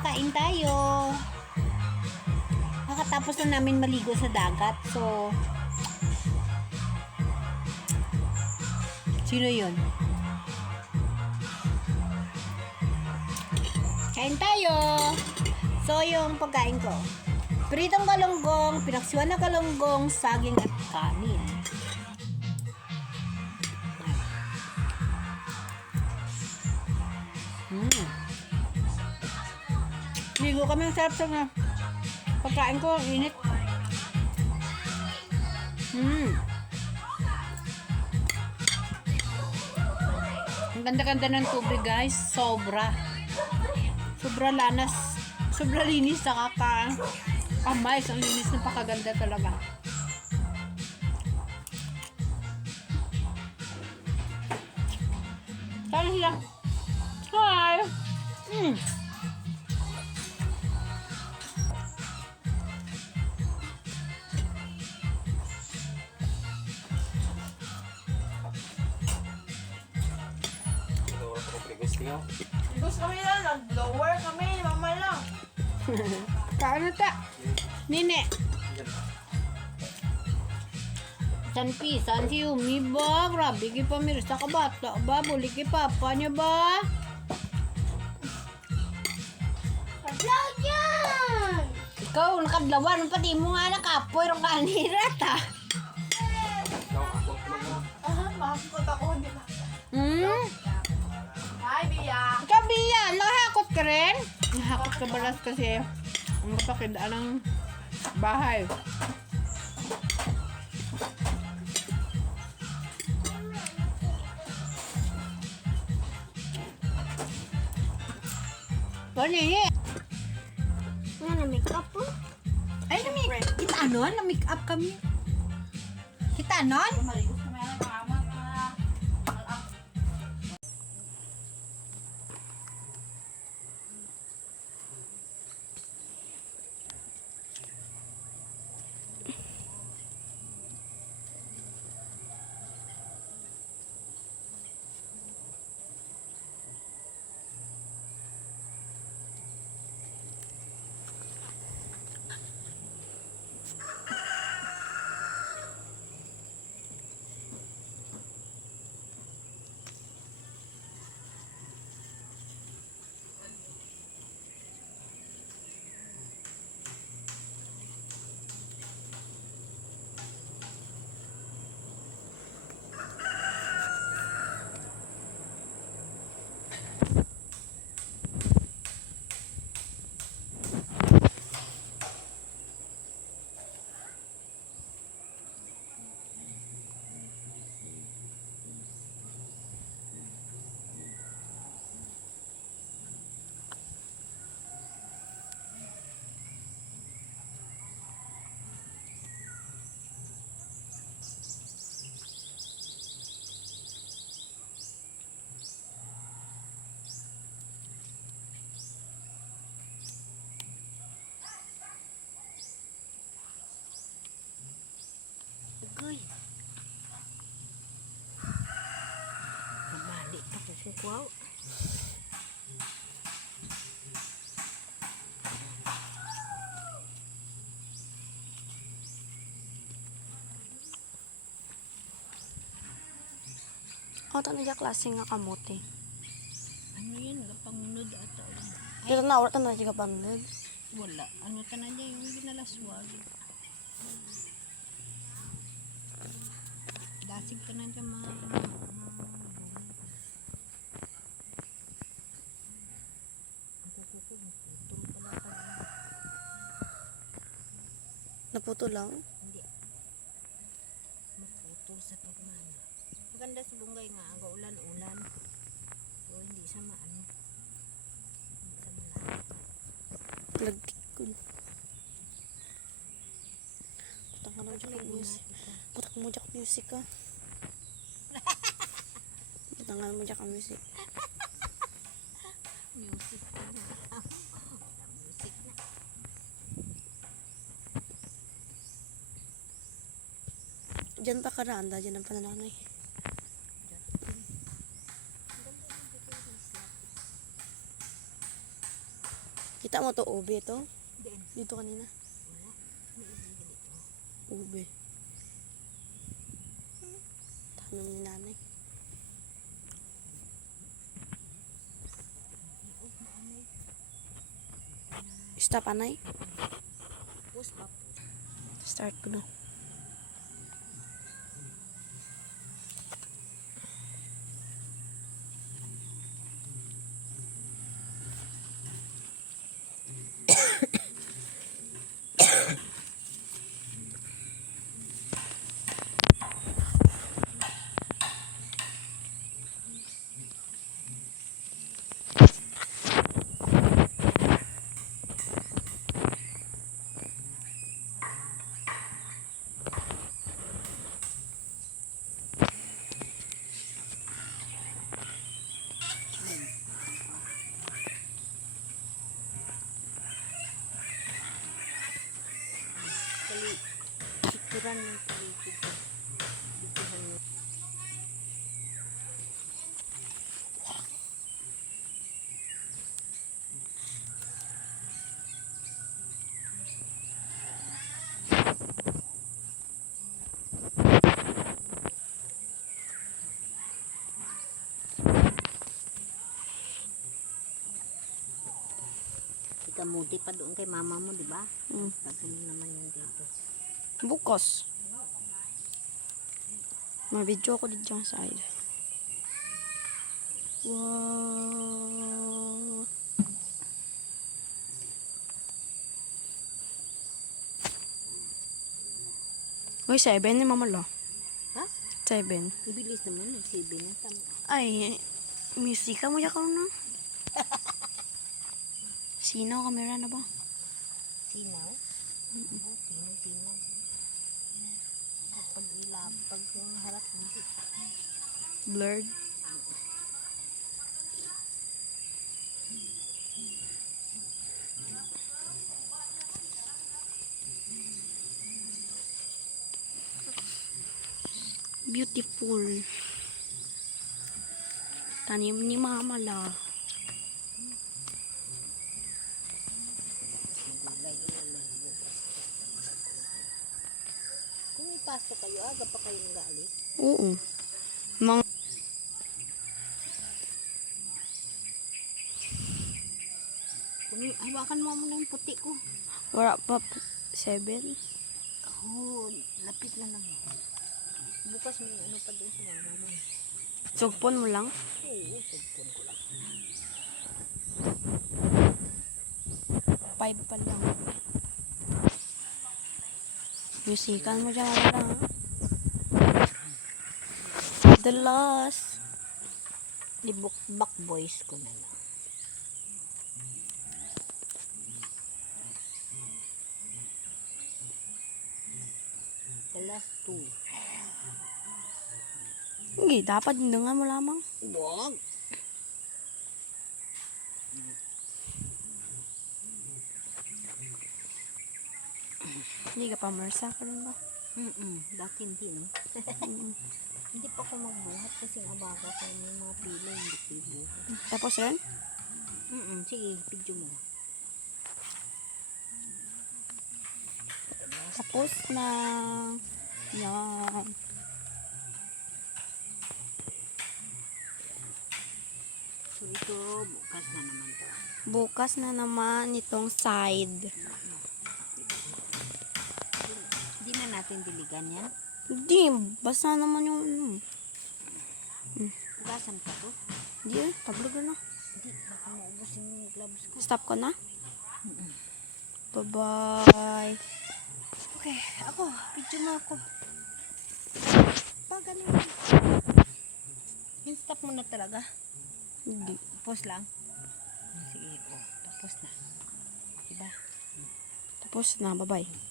kain tayo. Nakatapos na namin maligo sa dagat. So, sino yun? Kain tayo! So, yung pagkain ko. Pritong galunggong, pinaksiwan na galunggong, saging at kanin. Ligo kami ang sarap sa nga. Pagkain ko, init. Mm. Ang ganda-ganda ng tubig guys. Sobra. Sobra lanas. Sobra linis. Nakaka... Amay. Ang linis na pakaganda talaga. Saan sila? Hi! Mm. Gusto kami lang, nag-lower kami, mama lang. Kaano ta? Nine. San pi, san si Umi ba? Grabe ki pa mirsa ka bata ba? Buli ki papa niya ba? Kadlaw yan! Ikaw, nakadlawan, pati mo nga nakapoy rong kanira ta. Ah, makakot ako. di ba? Hmm? Bia, nakahakot ka rin? Nakahakot ka balas kasi ang kapakidaan ng bahay. Ano eh? Ano, na-make up po? Ay, na-make Kita anon? Na-make up kami. Kita anon? Agoy. Nabalik pa ko kukwaw. O, ito na klase nga kamote. Ano yan? Pangunod ata. Dito na, wala na dyan kapanod. Wala. Ano ta na niya yung ginalaswag. Dasig ka na dyan mga... Naputo lang. Hindi. Maputol sa pagmana. Maganda si Bunggay nga. Ang ulan-ulan. So, hindi siya maano. Hindi siya malapit. Lagkikul. Putang ka na dyan kay music. Putang mo dyan music ka. Putang ka mo ka music. Music na. Music na. Diyan pa karanda, dyan ang pananangay. Kita mo to, ube to? Dito kanina. Ube. Tanong ni nanay. Stop, anay. Start ko na. Picturan ng paligid. Mo. Ikamuti pa doon kay mama mo, di ba? Mm. Tapos naman yun dito. Bukas. May video ko dito sa side. Wow. Uy, seven ni mama lo. Ha? Seven. Bilis naman, nagsibi na. Tama. Ay, musika mo ya ka na. Sino kamera na ba? Sinaw? Oo, sinaw, pag yung harap, hindi. Blurred. Beautiful. Tanim ni mama la. Kung may pasok kayo, aga pa kayo nag-aalis. Oo. Mga hawakan mo muna yung puti ko. wala pa p- seven. Oo, lapit na lang. Bukas may ano pa doon sa mama mo. Sugpon mo lang. Oo, sugpon ko lang. Five pa lang. Musikan mo dyan wala ha. The last. Libok back boys ko na lang. The last two. Hindi, dapat dinungan mo lamang. Wag. Hindi ka pa marsa ka rin ba? Mm-mm. Dati hindi, no? Hindi pa ako magbuhat kasi abaga ko may mga pila hindi ibuhat. Tapos rin? Mm-mm. Sige, video mo. Tapos na. Yan. So ito, bukas na naman to. Bukas na naman itong side. Hindi na natin diligan yan. Hindi, basta naman yung... mm. Ugasan pa to. Hindi eh, tablog na. Hindi, baka maubos yung gloves ko. Stop ko na. Bye-bye. Okay, ako, video mo ako. Pagaling. Yung stop mo na talaga. Hindi. Pause lang. Sige, oh, tapos na. Diba? Tapos na, bye-bye.